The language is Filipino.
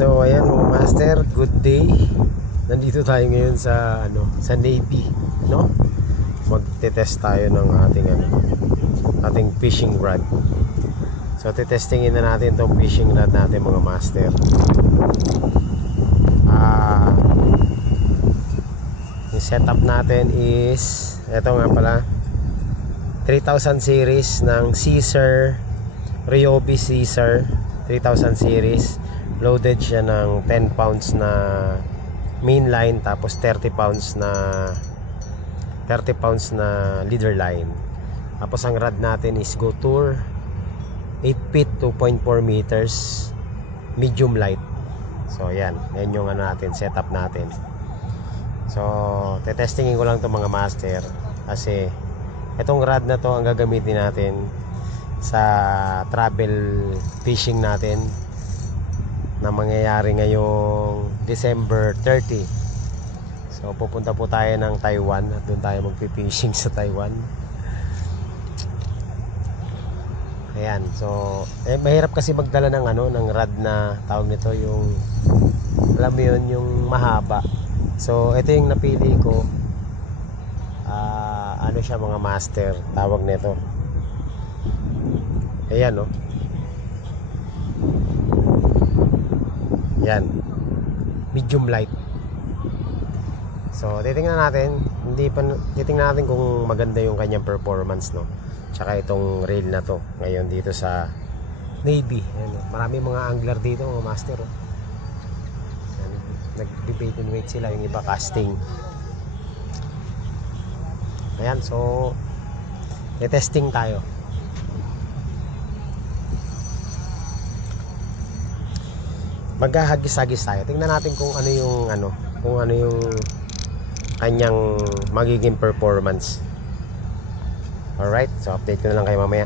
So ayan mga master, good day. Nandito tayo ngayon sa sa Navy, no? Magte-test tayo ng ating fishing rod. So tetestingin na natin tong fishing rod natin mga master. Yung setup natin is ito nga pala, 3000 series ng Caesar, Ryobi Caesar 3000 series. Loaded siya ng 10 pounds na mainline, tapos 30 pounds na leader line. Tapos ang rod natin is Go Tour 8 feet 2.4 meters medium light. So yan yung natin, setup natin. So tetestingin ko lang to mga master, kasi itong rod na to ang gagamitin natin sa travel fishing natin na mangyayari ngayong December 30. So pupunta po tayo ng Taiwan at doon tayo magpi-fishing sa Taiwan. Ayan, so mahirap kasi magdala ng ng rod na tawag nito, yung alam mo yun, yung mahaba. So ito yung napili ko. Ano siya mga master, tawag nito. Ayan, no. Yan, medium light. So titingnan natin, titingnan natin kung maganda yung kanyang performance, no. Tsaka itong reel na to ngayon dito sa Navy. Ayan, no? Marami mga angler dito mga master, oh. Nag-debate and wait sila, yung iba casting. Ayan, so testing tayo. Maghahagis-hagis tayo. Tingnan natin kung ano yung kanyang magiging performance. Alright, so update ko na lang kayo mamaya.